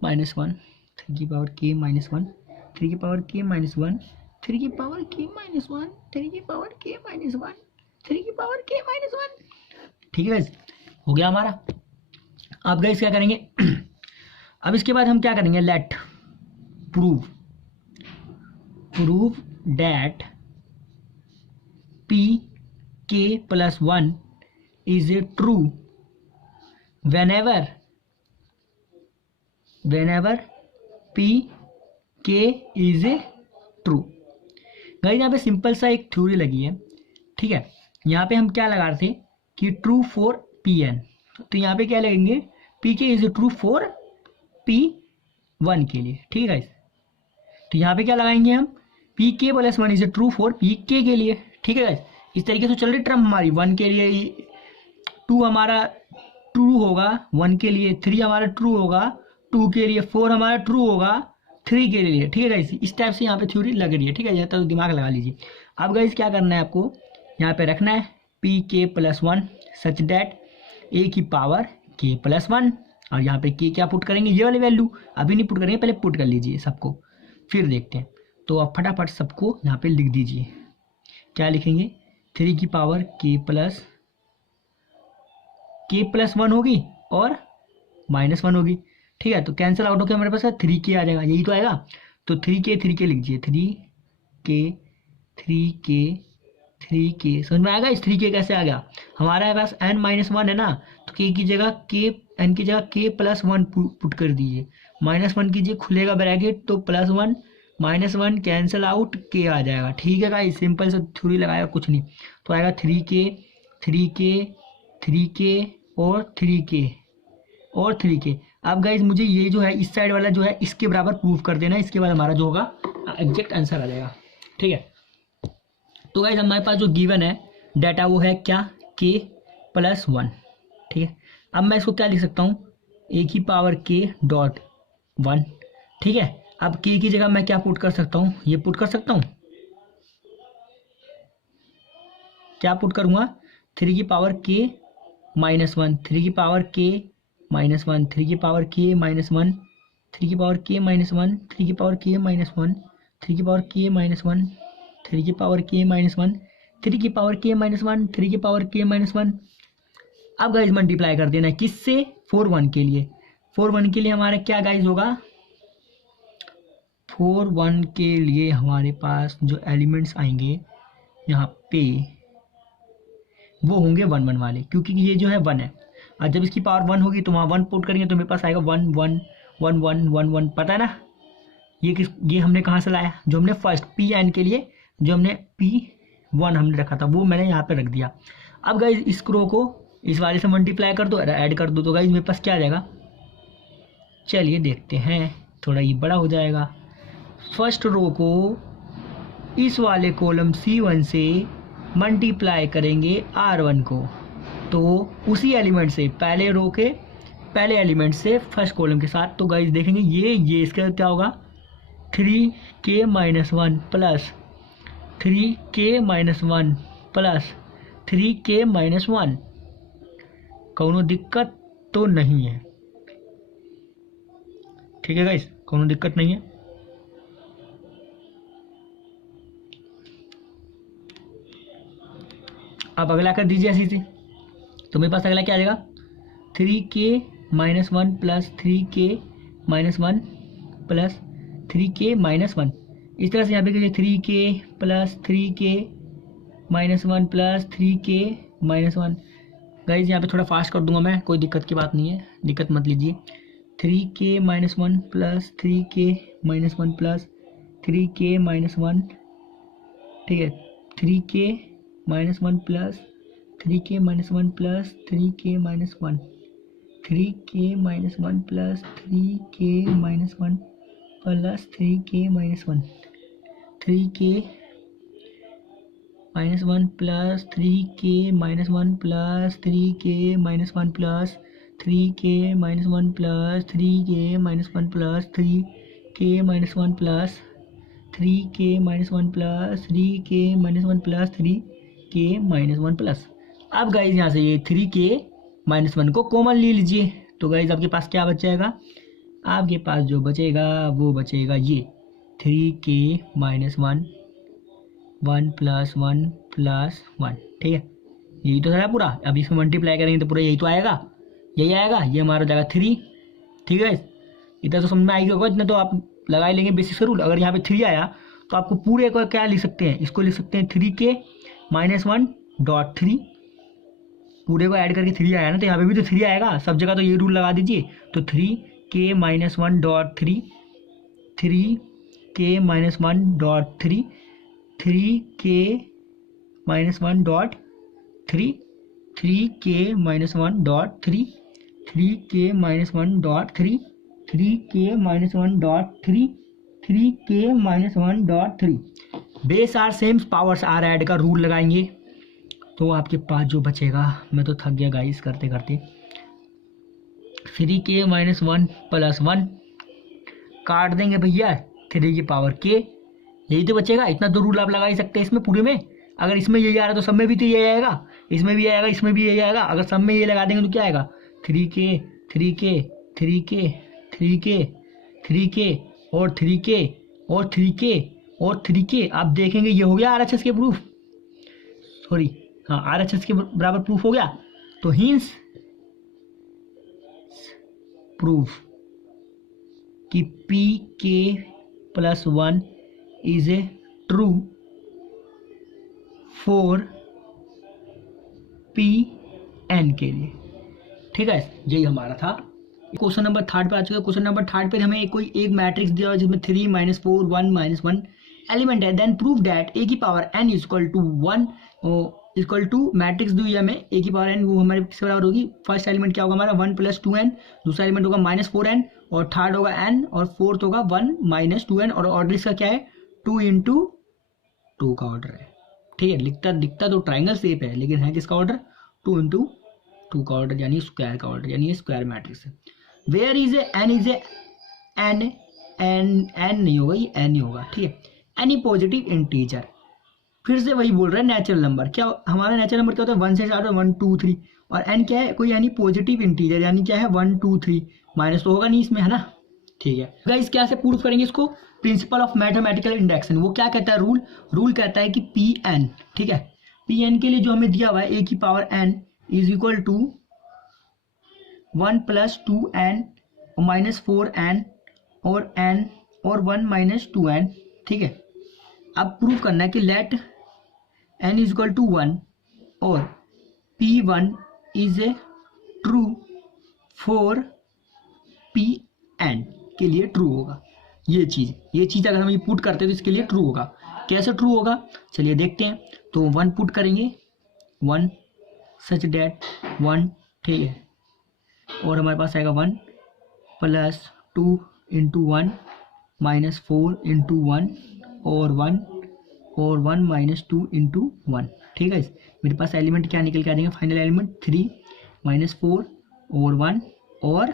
माइनस 1 3 की पावर k माइनस 1 3 की पावर k माइनस 1 3 की पावर k माइनस 1 3 की पावर k माइनस 1 3 की पावर k माइनस 1, ठीक है गाइस, हो गया हमारा। अब गाइस क्या करेंगे अब इसके बाद हम क्या करेंगे, let prove that pk plus 1 is a true whenever pk is a true। Guys यहाँ पे सिंपल सा एक थ्योरी लगी है, ठीक है। यहाँ पे हम क्या लगा रहे थे कि ट्रू फॉर pn, तो यहाँ पे क्या लगेंगे, pk is true for p1 के लिए, ठीक है गाइस। तो यहाँ पे क्या लगाएंगे हम, pk plus 1 is true for pk के लिए, ठीक है गाइस। इस तरीके से चल रही टर्म हमारी, 1 के लिए 2 हमारा ट्रू होगा, 1 के लिए 3 हमारा ट्रू होगा, 2 के लिए 4 हमारा ट्रू होगा 3 के लिए, ठीक है गाइस। इस टाइप से यहाँ पे थ्योरी लग रही है, ठीक है, यहाँ तो दिमाग लगा लीजिए। अब गाइस क्या करना है आपको, यहाँ पे रखना है pk plus 1 such that a की पावर k प्लस 1, और यहाँ पे k क्या पुट करेंगे, ये वाली वैल्यू अभी नहीं पुट करेंगे, पहले पुट कर लीजिए सबको, फिर देखते हैं। तो आप फटाफट सबको यहाँ पे लिख दीजिए, क्या लिखेंगे, 3 की पावर k प्लस 1 होगी और माइनस 1 होगी, ठीक है। तो कैंसिल आउट होकर हमारे पास 3k आ जाएगा, यही तो आएगा। तो 3k लिख दीजिए, 3k समझ में आएगा। इस 3k कैसे आ गया, हमारे पास n-1 है ना, तो k की जगह n की जगह k प्लस 1 पुट कर दीजिए, -1 कीजिए, खुलेगा ब्रैकेट, तो +1 -1 कैंसिल आउट, k आ जाएगा, ठीक है गाइस। सिंपल सा थ्योरी लगाएगा, कुछ नहीं। तो आएगा 3k और 3k। अब गाइस मुझे ये जो है इस साइड वाला जो है इसके बराबर प्रूफ कर देना है, इसके बाद हमारा जो होगा एग्जैक्ट आंसर आ जाएगा, ठीक है। तो गाइस हमारे पास जो गिवन है डाटा वो है क्या, k प्लस 1, ठीक है। अब मैं इसको क्या लिख सकता हूँ, a की पावर k डॉट 1, ठीक है। अब k की जगह मैं क्या पुट कर सकता हूँ, ये पुट कर सकता हूँ, क्या पुट करूँगा, 3 की पावर k माइनस 1 3 की पावर k माइनस 1 3 की पावर k माइनस 1 3 की पावर k माइनस 1 3 की पावर k माइनस 1 3 की पावर k माइनस 1 3 की पावर k माइनस 1 3 की पावर k माइनस 1 3 की पावर k माइनस 1। अब गाइस मल्टीप्लाई कर देना है किससे, 4 1 के लिए। 4 1 के लिए हमारा क्या गाइस होगा, 4 1 के लिए हमारे पास जो एलिमेंट्स आएंगे यहाँ पे वो होंगे 1 1 वाले, क्योंकि ये जो है 1 है, और जब इसकी पावर 1 होगी तो वहाँ 1 पुट करेंगे तो मेरे पास आएगा 1 1 1 1 1 1, पता है ना। ये हमने कहाँ से लाया, जो हमने फर्स्ट Pn के लिए जो हमने P1 हमने रखा था वो मैंने यहाँ पे रख दिया। अब गाइज इस रो को इस वाले से मल्टीप्लाई कर दो, ऐड कर दो, तो गाइज मेरे पास क्या आ जाएगा, चलिए देखते हैं, थोड़ा ये बड़ा हो जाएगा। फर्स्ट रो को इस वाले कॉलम C1 से मल्टीप्लाई करेंगे R1 को, तो उसी एलिमेंट से पहले रो के पहले एलिमेंट से फर्स्ट कॉलम के साथ। तो गाइस देखेंगे ये इसका क्या होगा, 3k minus 1 plus 3k minus 1 plus 3k minus 1, कौनो दिक्कत तो नहीं है, ठीक है गाइस, कोनो दिक्कत नहीं है। अब अगला कर दीजिए ऐसे ही, तो मेरे पास अगला क्या आ जाएगा, 3k-1 plus 3k-1 plus 3k-1। इस तरह से यहाँ पे कीजिए 3k plus 3k-1 plus 3k-1। Guys यहाँ पे थोड़ा फास्ट कर दूंगा मैं, कोई दिक्कत की बात नहीं है, दिक्कत मत लीजिए। 3k-1 plus 3k-1 plus 3k-1, ठीक है, 3k-1 plus 3k-1 plus 3k-1, 3k-1 plus 3k-1 plus 3k-1, 3k-1 plus 3k-1 plus 3k-1 plus 3k-1 plus 3k-1 plus 3k-1 plus 3k-1 plus 3k-1 plus 3k-1 plus. अब गाइज यहाँ से ये 3k-1 को कॉमन ले लीजिए, तो गाइज आपके पास क्या बच जाएगा, आपके पास जो बचेगा वो बचेगा ये 3k-1 1 प्लस 1 प्लस 1, ठीक है, यही तो है पूरा। अब इसमें मल्टीप्लाई करेंगे तो पूरा यही तो आएगा, यही आएगा, ये हमारा जाएगा 3, ठीक है। इतना तो समझ में आएगी होगा, इतना तो आप लगा ही लेंगे बेसिक से रूल। अगर यहाँ पे 3 आया तो आपको पूरे को क्या लिख सकते हैं, इसको लिख सकते हैं 3k-1.3, पूरे को ऐड करके 3 आया ना, तो यहाँ पे भी तो 3 आएगा, सब जगह तो ये रूल लगा दीजिए। तो 3k-1.3, 3k-1.3, 3k-1.3, 3k-1.3, 3k-1.3, 3k-1.3, 3k-1.3, base are same powers are add का रूल लगाएंगे, तो आपके पास जो बचेगा, मैं तो थक गया गाइस करते करते, 3k-1 प्लस 1 काट देंगे भैया 3 की पावर k, यही तो बचेगा। इतना तो रूल आप लगा ही सकते हैं इसमें पूरे में। अगर इसमें यही आ रहा है तो सब में भी तो यही आएगा, इसमें भी आएगा, इसमें भी यही आएगा। अगर सब में ये लगा देंगे तो क्या आएगा, 3k 3k 3k 3k 3k और 3k और 3k और 3k। आप देखेंगे ये हो गया RHS के प्रूफ, सॉरी हाँ RHS के बराबर प्रूफ हो गया। तो हिंस प्रूफ कि pk+1 is a true for pn के लिए, ठीक है, यही हमारा था। क्वेश्चन नंबर 3 पे आ चुका है। क्वेश्चन नंबर 3 पे हमें कोई एक मैट्रिक्स दिया हुआ जिसमें 3 -4 1 -1 एलिमेंट है, देन प्रूव दैट a की power n equal to 1 equal to matrix दी हमें a की पावर n, वो हमारे किस बराबर होगी, फर्स्ट एलिमेंट क्या होगा हमारा 1 + 2n, दूसरा एलिमेंट होगा -4n और थर्ड होगा n और फोर्थ होगा 1 - 2n और ऑर्डर इसका क्या है 2 × 2 का ऑर्डर है, ठीक है। दिखता तो ट्राइंगल शेप है लेकिन है किसका ऑर्डर 2 × 2 का ऑर्डर, यानी स्क्वायर का ऑर्डर, यानी ये स्क्वायर मैट्रिक्स है। Where is n is n नहीं होगा, ये एन ही होगा, ठीक है। एनी पॉजिटिव इंटीजर, फिर से वही बोल रहा है नेचुरल नंबर, क्या हमारा नेचुरल नंबर क्या होता है 1 से स्टार्ट है 1 2 3 और एन क्या है कोई यानी पॉजिटिव इंटीजर, यानी क्या है 1 2 3, माइनस तो होगा नहीं इसमें, है ना, ठीक है। गाइस क्या से प्रूफ करेंगे इसको, प्रिंसिपल ऑफ मैथमेटिकल इंडक्शन, वो क्या कहता है रूल कहता है कि Pn, ठीक है, Pn के लिए जो हमें दिया हुआ है a की power n is equal to 1 + 2n -4n और n और 1 - 2n, ठीक है। अब प्रूफ करना है कि let n is equal to 1 और P1 is a true for Pn के लिए ट्रू होगा। ये चीज़ अगर हम ये पुट करते हैं तो इसके लिए ट्रू होगा। कैसे ट्रू होगा चलिए देखते हैं। तो 1 पुट करेंगे 1 सच डैट 1, ठीक है, और हमारे पास आएगा 1 + 2 × 1 -4 × 1 और 1 और 1 - 2 × 1, ठीक है। मेरे पास एलिमेंट क्या निकल के आ जाएंगे, फाइनल एलिमेंट 3 -4 और 1 और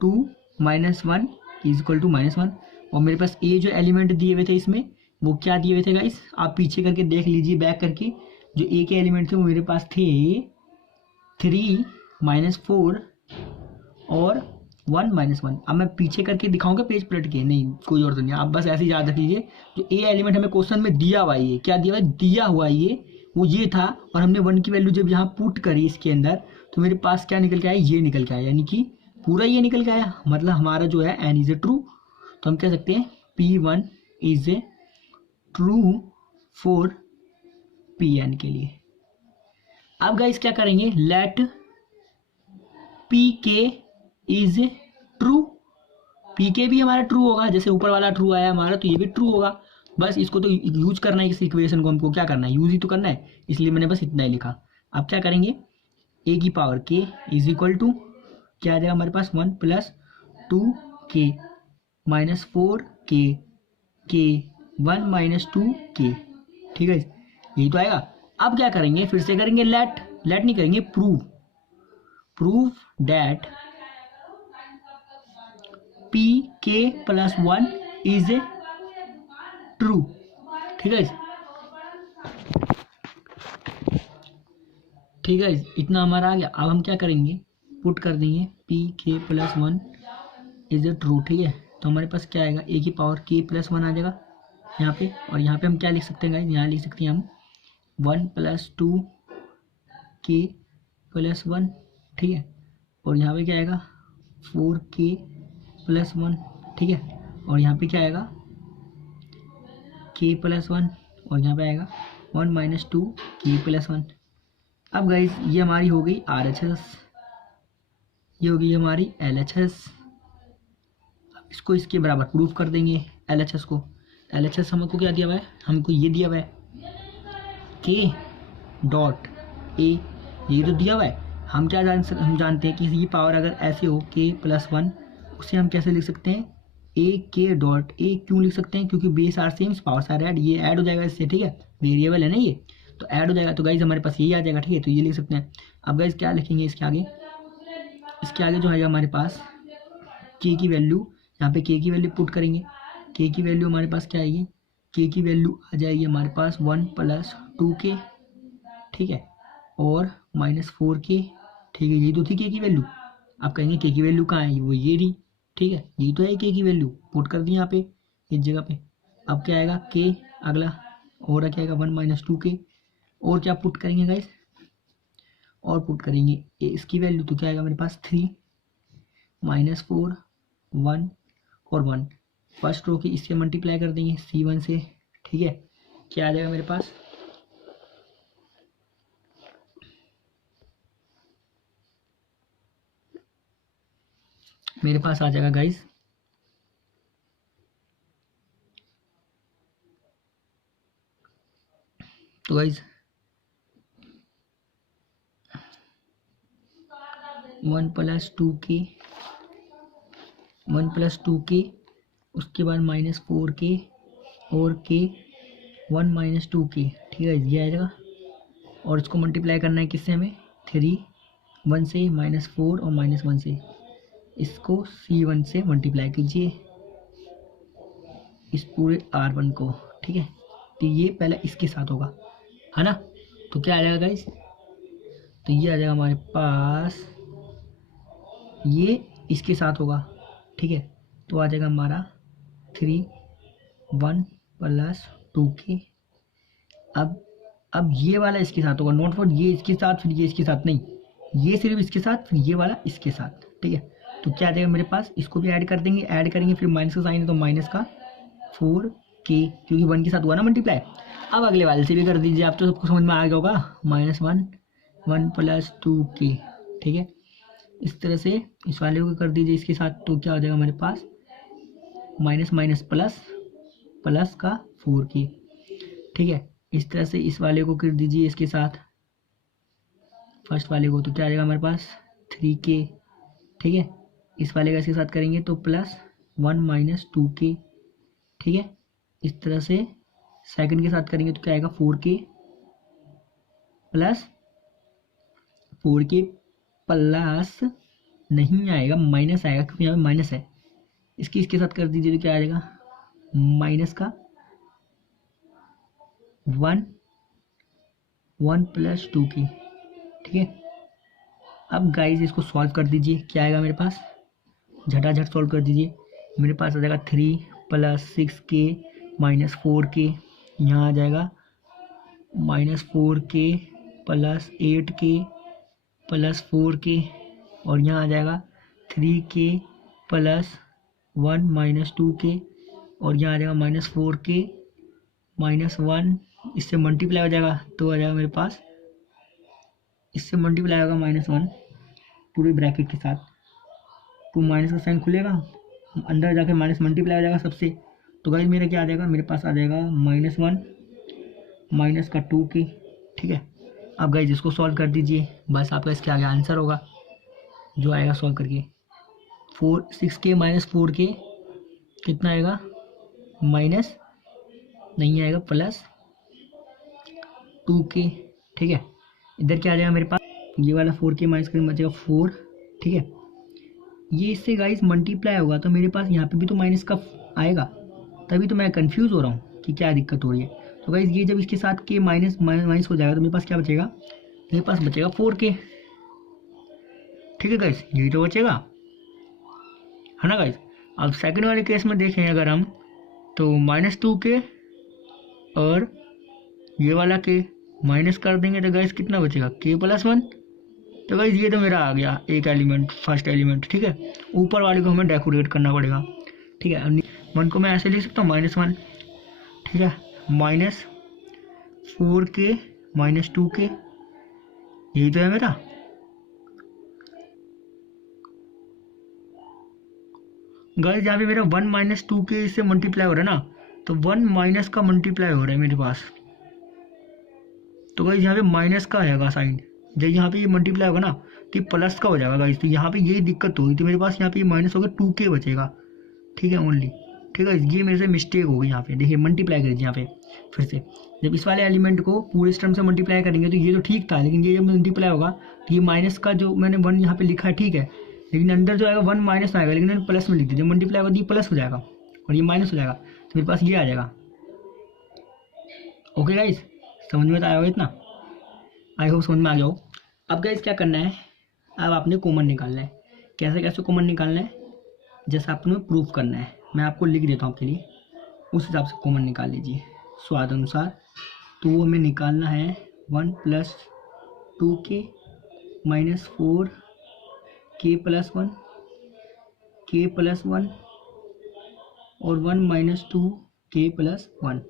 2 - 1 इज इक्वल टू -1। और मेरे पास ये जो एलिमेंट दिए हुए थे इसमें वो क्या दिए हुए थे गाइस, आप पीछे करके देख लीजिए, बैक करके जो ए के एलिमेंट थे वो मेरे पास थे 3 - 4 और 1 माइनस 1। अब मैं पीछे करके दिखाऊंगा पेज पलट के, नहीं कोई और तो नहीं, आप बस ऐसे ही याद रखिए जो ए एलिमेंट हमें क्वेश्चन में दिया हुआ है, ये क्या दिया हुआ है, दिया हुआ है ये, वो ये था, और हमने 1 की वैल्यू जब यहाँ पुट करी इसके अंदर तो मेरे पास क्या निकल के आया, ये निकल के आया, यानी कि पूरा ये निकल के आया, मतलब हमारा जो है एन इज ए ट्रू। तो हम कह सकते हैं P1 is a true for Pn के लिए। अब गाइस क्या करेंगे, let Pk is true, Pk भी हमारा ट्रू होगा, जैसे ऊपर वाला ट्रू आया हमारा तो ये भी ट्रू होगा। बस इसको तो यूज करना है, इस इक्वेशन को हमको क्या करना है, यूज ही तो करना है, इसलिए मैंने बस इतना ही लिखा। अब क्या करेंगे, a की power k is equal to क्या आ जाएगा हमारे पास 1 plus 2k minus 4k k 1 minus 2k, ठीक है यही तो आएगा। अब क्या करेंगे, फिर से करेंगे लेट नहीं करेंगे, prove that Pk plus 1 is a true, ठीक है ठीक है, इतना हमारा आ गया। अब हम क्या करेंगे, पुट कर देंगे Pk plus 1 is a true, ठीक है। तो हमारे पास क्या आएगा, a की पावर k प्लस 1 आ जाएगा यहाँ पे, और यहाँ पे हम क्या लिख सकते हैं गाइस, यहाँ लिख सकते हैं हम 1 प्लस 2k प्लस 1, ठीक है, और यहाँ पे क्या आएगा 4k प्लस 1, ठीक है, और यहाँ पे क्या आएगा k प्लस 1, और यहाँ पे आएगा 1 माइनस 2k प्लस 1। अब गाइस ये हमारी हो गई RHS, ये हो गई हमारी LHS। इसको इसके बराबर प्रूफ कर देंगे LHS को। LHS हमको क्या दिया हुआ है, हमको ये दिया हुआ है k डॉट a, ये तो दिया हुआ है। हम क्या हम जानते हैं कि ये पावर अगर ऐसे हो k प्लस 1, उसे हम कैसे लिख सकते हैं, a k डॉट a, क्यों लिख सकते हैं, क्योंकि base are same powers are add, ये ऐड हो जाएगा इससे, ठीक है, वेरिएबल है ना ये, तो ऐड हो जाएगा, तो गाइज हमारे पास यही आ जाएगा, ठीक है, तो ये लिख सकते हैं। अब गाइज क्या लिखेंगे इसके आगे, इसके आगे जो है हमारे पास k की वैल्यू, यहाँ पे k की वैल्यू पुट करेंगे, k की वैल्यू हमारे पास क्या आएगी, k की वैल्यू आ जाएगी हमारे पास 1 प्लस 2k, ठीक है, और माइनस 4k, ठीक है, यही तो थी k की वैल्यू। आप कहेंगे k की वैल्यू कहाँ है, वो ये रही, ठीक है, यही तो है k की वैल्यू, पुट कर दी यहाँ पे इस जगह पे। अब क्या आएगा k, अगला और क्या आएगा 1 माइनस 2k, और क्या पुट करेंगे गाइस, और पुट करेंगे इसकी वैल्यू, तो क्या आएगा मेरे पास 3 माइनस 4 1 और 1, फर्स्ट रो की इससे मल्टीप्लाई कर देंगे C1 से, ठीक है, क्या आ जाएगा मेरे पास, आ जाएगा गाइस तो गाइस 1 प्लस 2k, उसके बाद माइनस 4k और k 1 माइनस 2k, ठीक है, ये आ जाएगा, और इसको मल्टीप्लाई करना है किससे, हमें 3 1 से माइनस 4 और माइनस 1 से, इसको C1 से मल्टीप्लाई कीजिए इस पूरे R1 को, ठीक है, तो ये पहले इसके साथ होगा, है ना, तो क्या आ जाएगा गाइस, तो ये आ जाएगा हमारे पास, ये इसके साथ होगा, ठीक है, तो आ जाएगा हमारा 3 1 प्लस 2k। अब ये वाला इसके साथ होगा, नोट फॉर ये इसके साथ, फिर ये इसके साथ नहीं, ये सिर्फ इसके साथ, फिर ये वाला इसके साथ, ठीक है, तो क्या आ जाएगा मेरे पास, इसको भी ऐड कर देंगे, ऐड करेंगे, फिर माइनस का साइन है तो माइनस का 4k, क्योंकि 1 के साथ हुआ ना मल्टीप्लाई। अब अगले वाले से भी कर दीजिए, आप तो सबको समझ में आ गया होगा, -1 1 प्लस 2k, ठीक है, इस तरह से इस वाले को कर दीजिए इसके साथ, तो क्या हो जाएगा हमारे पास माइनस माइनस प्लस, प्लस का 4k, ठीक है, इस तरह से इस वाले को कर दीजिए इसके साथ, फर्स्ट वाले को, तो क्या आ जाएगा हमारे पास 3k, ठीक है, इस वाले का इसके साथ करेंगे तो प्लस 1 माइनस 2k, ठीक है, इस तरह से सेकंड के साथ करेंगे तो क्या आएगा 4k प्लस 4k प्लस नहीं आएगा, माइनस आएगा, क्योंकि यहाँ पे माइनस है, इसके साथ कर दीजिए तो क्या आ जाएगा माइनस का 1 प्लस 2k, ठीक है। अब गाइस इसको सॉल्व कर दीजिए, क्या आएगा मेरे पास झटाझट सॉल्व कर दीजिए। मेरे पास आ जाएगा 3 प्लस 6k माइनस 4k, यहाँ आ जाएगा minus 4k plus 8k plus 4k, और यहाँ आ जाएगा 3k प्लस 1 माइनस 2k, और यहाँ आ जाएगा माइनस 4k माइनस 1, इससे मल्टीप्लाई हो जाएगा तो आ जाएगा मेरे पास, इससे मल्टीप्लाई होगा -1 पूरी ब्रैकेट के साथ, तो माइनस का साइन खुलेगा, अंदर जाके माइनस मल्टीप्लाई हो जाएगा सबसे। तो गाइस मेरा क्या आ जाएगा, मेरे पास आ जाएगा -1 माइनस का 2k। ठीक है, अब गाइस इसको सॉल्व कर दीजिए, बस आपका इसके आगे आंसर होगा जो आएगा सॉल्व करके। 6k माइनस 4k कितना आएगा, माइनस नहीं आएगा, प्लस 2k। ठीक है, इधर क्या आ जाएगा मेरे पास, ये वाला 4k माइनस करके बचेगा 4। ठीक है, ये इससे गाइस मल्टीप्लाई होगा तो मेरे पास यहाँ पे भी तो माइनस का आएगा, तभी तो मैं कंफ्यूज हो रहा हूँ कि क्या दिक्कत हो रही है। तो गाइस ये जब इसके साथ के माइनस माइनस हो जाएगा तो मेरे पास क्या बचेगा, मेरे पास बचेगा 4k। ठीक है गाइस, यही तो बचेगा, है ना गाइस। अब सेकंड वाले केस में देखें अगर हम, तो -2k और ये वाला k माइनस कर देंगे तो गाइस कितना बचेगा, k प्लस 1। तो गाइस ये तो मेरा आ गया एक एलिमेंट, फर्स्ट एलिमेंट। ठीक है, ऊपर वाले को हमें डेकोरेट करना पड़ेगा। ठीक है, 1 को मैं ऐसे लिख सकता हूँ -1। ठीक है, माइनस 4k माइनस 2k, यही तो है मेरा। गाइस यहाँ पे मेरा 1 माइनस 2k इससे मल्टीप्लाई हो रहा है ना, तो 1 माइनस का मल्टीप्लाई हो रहा है मेरे पास। तो गाइस यहाँ पे माइनस का आएगा साइन, जब यहाँ पे ये मल्टीप्लाई होगा ना तो ये प्लस का हो जाएगा गाइस। तो यहाँ पे यही दिक्कत होगी, तो मेरे पास यहाँ पे ये माइनस होगा 2k बचेगा। ठीक है ओनली। ठीक है, ये मेरे से मिस्टेक होगी यहाँ पे। देखिए मल्टीप्लाई कर दीजिए यहाँ पे फिर से, जब इस वाले एलिमेंट को पूरे टर्म से मल्टीप्लाई करेंगे तो ये तो ठीक था, लेकिन ये जब मल्टीप्लाई होगा तो ये माइनस का जो मैंने 1 यहाँ पे लिखा है ठीक है, लेकिन अंदर जो आएगा 1 माइनस आएगा, लेकिन मैंने प्लस में लिख दिया। जब मल्टीप्लाई होगा तो ये प्लस हो जाएगा और ये माइनस हो जाएगा, तो मेरे पास ये आ जाएगा। ओके गाइस, समझ में तो आया होगा इतना, आई होप समझ में आ जाओ। अब गाइस क्या करना है, अब आपने कॉमन निकालना है। कैसे कैसे कॉमन निकालना है, जैसा आपने प्रूफ करना है, मैं आपको लिख देता हूँ आपके लिए, उस हिसाब से कॉमन निकाल लीजिए स्वाद अनुसार। तो वो हमें निकालना है 1 plus 2k minus 4k plus 1 k plus 1 और 1 माइनस 2k प्लस 1,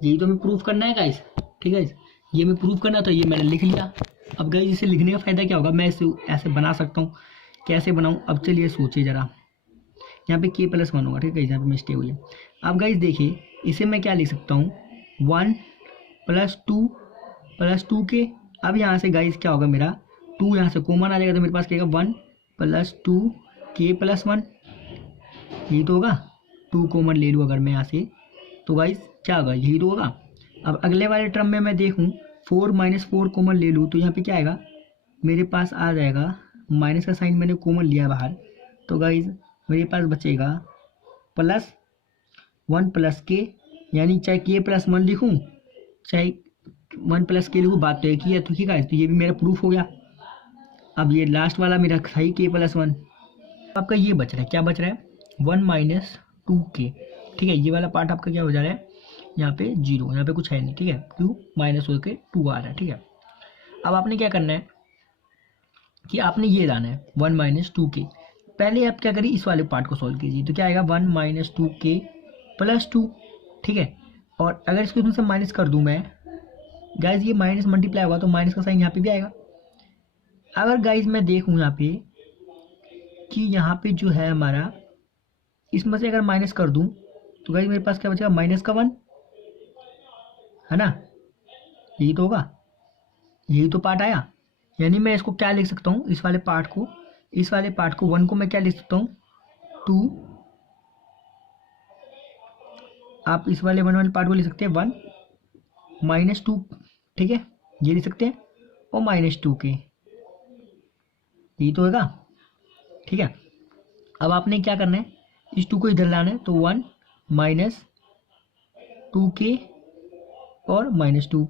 यही तो हमें प्रूफ करना है गाइस। ठीक है, ये मैं प्रूफ करना, तो ये मैंने लिख लिया। अब गाइस इसे लिखने का फ़ायदा क्या होगा, मैं इसे ऐसे बना सकता हूँ, कैसे बनाऊँ, अब चलिए सोचिए ज़रा। यहाँ पे k प्लस 1 होगा। ठीक है, यहाँ पे मिस्टेक हुई है। अब गाइस देखिए, इसे मैं क्या लिख सकता हूँ, 1 प्लस 2k। अब यहाँ से गाइस क्या होगा, मेरा 2 यहाँ से कॉमन आ जाएगा, तो मेरे पास क्या होगा 1 प्लस 2k प्लस 1, यही तो होगा। 2 कॉमन ले लूँ अगर मैं यहाँ से, तो गाइस क्या होगा, यही तो होगा। अब अगले वाले टर्म में मैं देखूँ 4 माइनस 4 कॉमन ले लूँ, तो यहाँ पे क्या आएगा, मेरे पास आ जाएगा, माइनस का साइन मैंने कॉमन लिया बाहर, तो गाइस मेरे पास बचेगा प्लस 1 प्लस के, यानी चाहे k प्लस 1 लिखूँ चाहे 1 प्लस के लिखूँ, बात तो एक ही है। तो ठीक है, तो ये भी मेरा प्रूफ हो गया। अब ये लास्ट वाला मेरा सही k प्लस 1, आपका ये बच रहा है, क्या बच रहा है, 1 माइनस 2k। ठीक है, ये वाला पार्ट आपका क्या हो जा रहा है, यहाँ पे 0, यहाँ पे कुछ है नहीं। ठीक है, क्यों, माइनस हो के 2 आ रहा है। ठीक है, अब आपने क्या करना है कि आपने ये लाना है 1 माइनस 2k। पहले आप क्या करिए, इस वाले पार्ट को सॉल्व कीजिए, तो क्या आएगा 1 माइनस 2k प्लस 2। ठीक है, और अगर इसको इसमें से माइनस कर दूं मैं गाइज, ये माइनस मल्टीप्लाई होगा तो माइनस का साइन यहाँ पे भी आएगा। अगर गाइज मैं देखूँ यहाँ पे कि यहाँ पे जो है हमारा, इसमें से अगर माइनस कर दूं तो गाइज मेरे पास क्या बचेगा, माइनस का 1, है ना, यही तो होगा, यही तो पार्ट आया। यानी मैं इसको क्या लिख सकता हूँ, इस वाले पार्ट को 1 को मैं क्या लिख सकता हूँ, 2। आप इस वाले 1 वाले पार्ट को लिख सकते हैं 1 माइनस 2। ठीक है, ये लिख सकते हैं, और माइनस 2k, यही तो होगा। ठीक है, अब आपने क्या करना है, इस 2 को इधर लाना है, तो 1 माइनस 2k और माइनस 2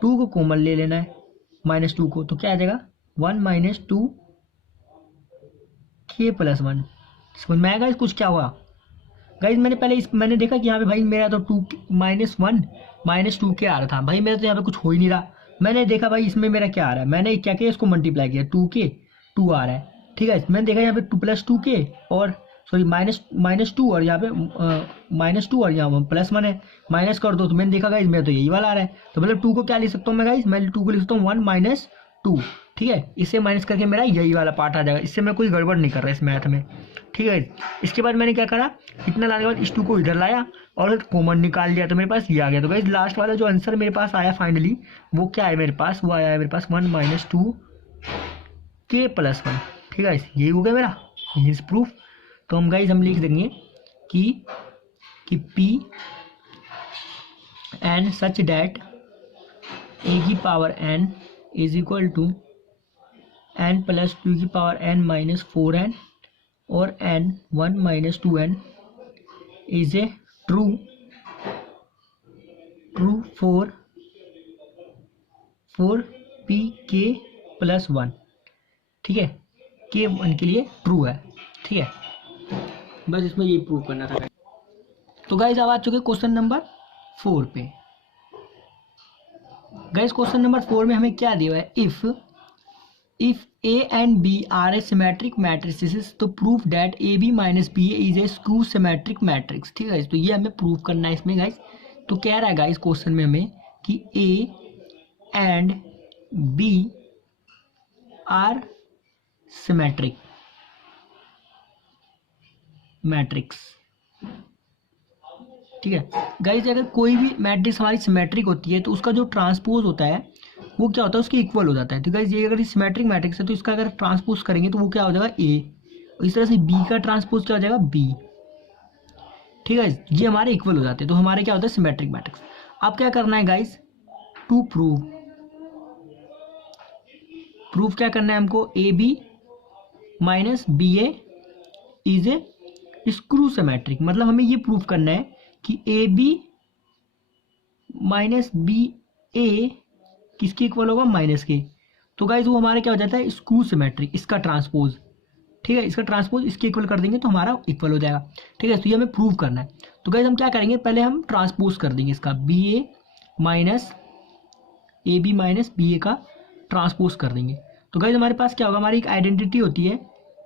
को कॉमन ले लेना है, माइनस 2 को, तो क्या आ जाएगा 1 माइनस 2k प्लस 1। समझ में आया गाइस कुछ क्या हुआ? गाइस मैंने देखा कि यहाँ पे भाई मेरा तो टू -1 -2 के आ रहा था भाई, मेरा तो यहाँ पे कुछ हो ही नहीं रहा। मैंने देखा भाई इसमें मेरा क्या आ रहा है, मैंने क्या किया इसको मल्टीप्लाई किया, 2 के 2 आ रहा है। ठीक है, मैंने देखा यहाँ पे 2 + 2 के और सॉरी -2 और यहाँ पे -2 और यहाँ +1 है, माइनस कर दो तो मैंने देखा गाइस मेरा तो यही वाला आ रहा है। तो मतलब 2 को क्या लिख सकता हूँ मैं गाइस, मैं 2 को लिख सकता हूँ 1 - 2। ठीक है, इससे माइनस करके मेरा यही वाला पार्ट आ जाएगा, इससे मैं कोई गड़बड़ नहीं कर रहा इस मैथ में। ठीक है, इसके बाद मैंने क्या करा, इतना लाने के बाद इस 2 को इधर लाया और कॉमन निकाल लिया तो मेरे पास ये आ गया। तो गाइस लास्ट वाला जो आंसर मेरे पास आया फाइनली वो क्या है मेरे पास, वो आया है मेरे पास 1 - 2 के +1। ठीक है, यही हो गया मेरा इज प्रूफ। तो हम लिख देंगे कि P n such that a की power n is equal to n + 2 की पावर n - 4n और n 1 - 2n is a true for P k +1। ठीक है, के 1 के लिए ट्रू है। ठीक है, बस इसमें ये प्रूव करना था। तो गाइज अब आ चुके क्वेश्चन नंबर 4 पे। गाइज क्वेश्चन नंबर 4 में हमें क्या दिया है, if A and B are a symmetric matrices तो proof that AB - BA is A skew symmetric matrix. ठीक है, तो ये हमें प्रूव करना है इसमें गाइज। तो कह रहा है गाइज क्वेश्चन में हमें कि A and B are symmetric matrix. ठीक है गाइज, अगर कोई भी मैट्रिक्स हमारी सिमेट्रिक होती है तो उसका जो ट्रांसपोज होता है वो क्या होता है, उसके इक्वल हो जाता है। तो गाइज ये अगर सिमेट्रिक मैट्रिक्स है तो इसका अगर ट्रांसपोज करेंगे तो वो क्या हो जाएगा ए, और इस तरह से बी का ट्रांसपोज क्या हो जाएगा बी। ठीक है, ये हमारे इक्वल हो जाते हैं तो हमारे क्या होता है सिमेट्रिक मैट्रिक्स। अब क्या करना है गाइज, टू प्रूफ क्या करना है हमको, A B - B A is a skew symmetric. मतलब हमें ये प्रूफ करना है कि ए बी - बी ए किसके इक्वल होगा, माइनस के। तो गाइज वो हमारा क्या हो जाता है स्क्रू सिमेट्रिक, इसका ट्रांसपोज। ठीक है, इसका ट्रांसपोज इसके इक्वल कर देंगे तो हमारा इक्वल हो जाएगा। ठीक है, तो ये हमें प्रूव करना है। तो गाइज हम क्या करेंगे, पहले हम ट्रांसपोज कर देंगे इसका बी ए बी - बी ए का ट्रांसपोज कर देंगे। तो गाइज हमारे पास क्या होगा, हमारी एक आइडेंटिटी होती है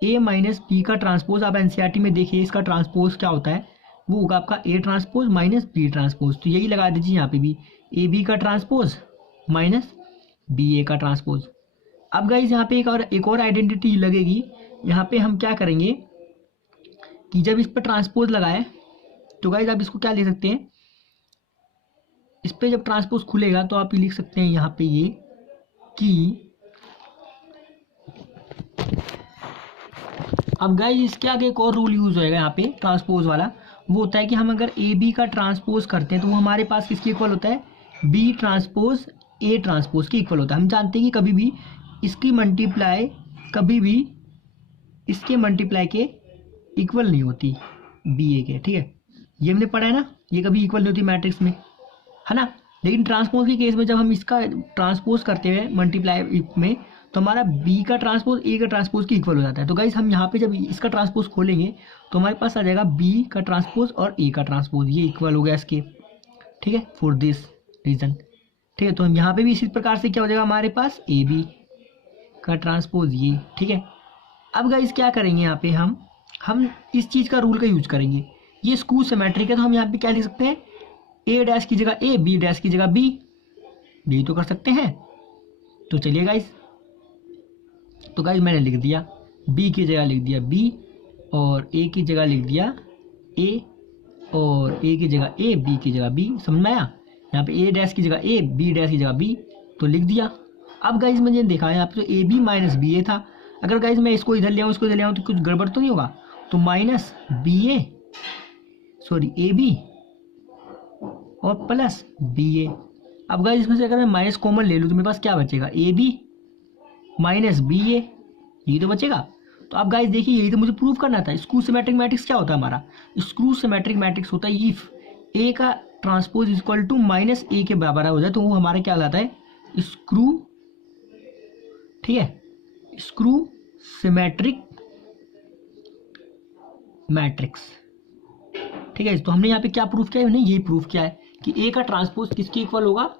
ए - बी का ट्रांसपोज। आप एनसीईआरटी में देखिए इसका ट्रांसपोज क्या होता है, वो होगा आपका ए ट्रांसपोज - बी ट्रांसपोज। तो यही लगा दीजिए यहाँ पे भी, ए बी का ट्रांसपोज माइनस बी ए का ट्रांसपोज। अब गाइज यहाँ पे एक और आइडेंटिटी लगेगी। यहाँ पे हम क्या करेंगे कि जब इस पर ट्रांसपोज लगाए तो गाइज आप इसको क्या लिख सकते हैं, इस पे जब ट्रांसपोज खुलेगा तो आप लिख सकते हैं यहाँ पे ये कि अब गाइज इसके आगे एक और रूल यूज होएगा यहाँ पे ट्रांसपोज वाला। वो होता है कि हम अगर ए बी का ट्रांसपोज करते हैं तो वो हमारे पास किसके इक्वल होता है, बी ट्रांसपोज ए ट्रांसपोज के इक्वल होता है। हम जानते हैं कि कभी भी इसकी मल्टीप्लाई कभी भी इसके मल्टीप्लाई के इक्वल नहीं होती बी ए के। ठीक है, ये हमने पढ़ा है ना, ये कभी इक्वल नहीं होती मैट्रिक्स में, है ना। लेकिन ट्रांसपोज के केस में जब हम इसका ट्रांसपोज करते हैं मल्टीप्लाई में तो हमारा बी का ट्रांसपोज ए का ट्रांसपोज के इक्वल हो जाता है। तो गाइस हम यहाँ पे जब इसका ट्रांसपोज खोलेंगे तो हमारे पास आ जाएगा बी का ट्रांसपोज और ए का ट्रांसपोज, ये इक्वल हो गया इसके। ठीक है, फॉर दिस रीजन। ठीक है, तो हम यहाँ पे भी इसी प्रकार से क्या हो जाएगा हमारे पास ए बी का ट्रांसपोज ये। ठीक है, अब गाइस क्या करेंगे यहाँ पे हम इस चीज़ का रूल का यूज करेंगे। ये स्क्यू सिमेट्रिक है तो हम यहाँ पे क्या लिख सकते हैं, ए डैश की जगह ए, बी डैश की जगह बी, यही तो कर सकते हैं। तो चलिए गाइस, तो गाइस मैंने लिख दिया बी की जगह लिख दिया बी और ए की जगह लिख दिया ए और ए की जगह ए, बी की जगह बी। समझ में आया, यहाँ पे ए डैश की जगह ए, बी डैश की जगह बी, तो लिख दिया। अब गाइस मैंने देखा है यहाँ पे तो ए बी माइनस बी ए था, अगर गाइस मैं इसको इधर ले आऊँ इसको इधर ले आऊँ तो कुछ गड़बड़ तो नहीं होगा। तो minus B A sorry A B और प्लस बी ए। अब गाइस इसमें से अगर मैं माइनस कॉमन ले लूँ तो मेरे पास क्या बचेगा, ए बी माइनस बी ए, यही तो बचेगा। तो अब गाइस देखिए यही तो मुझे प्रूव करना था। स्क्यू सिमेट्रिक मैट्रिक्स क्या होता है हमारा, स्क्यू सिमेट्रिक मैट्रिक्स होता है इफ ए का ट्रांसपोज इक्वल टू माइनस ए के बराबर हो जाए तो वो हमारा क्या कहलाता है स्क्रू। ठीक है, स्क्रू सिमेट्रिक मैट्रिक्स। ठीक है, तो हमने यहाँ पे क्या प्रूफ किया है, हमने यही प्रूफ किया है कि ए का ट्रांसपोज किसके इक्वल होगा,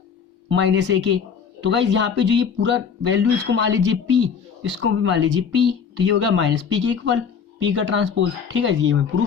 -a के। तो गाइज यहाँ पे जो ये पूरा वैल्यू, इसको मान लीजिए p, इसको भी मान लीजिए p, तो ये हो गया -p के इक्वल, p का ट्रांसपोज। ठीक है, ये मैं प्रूफ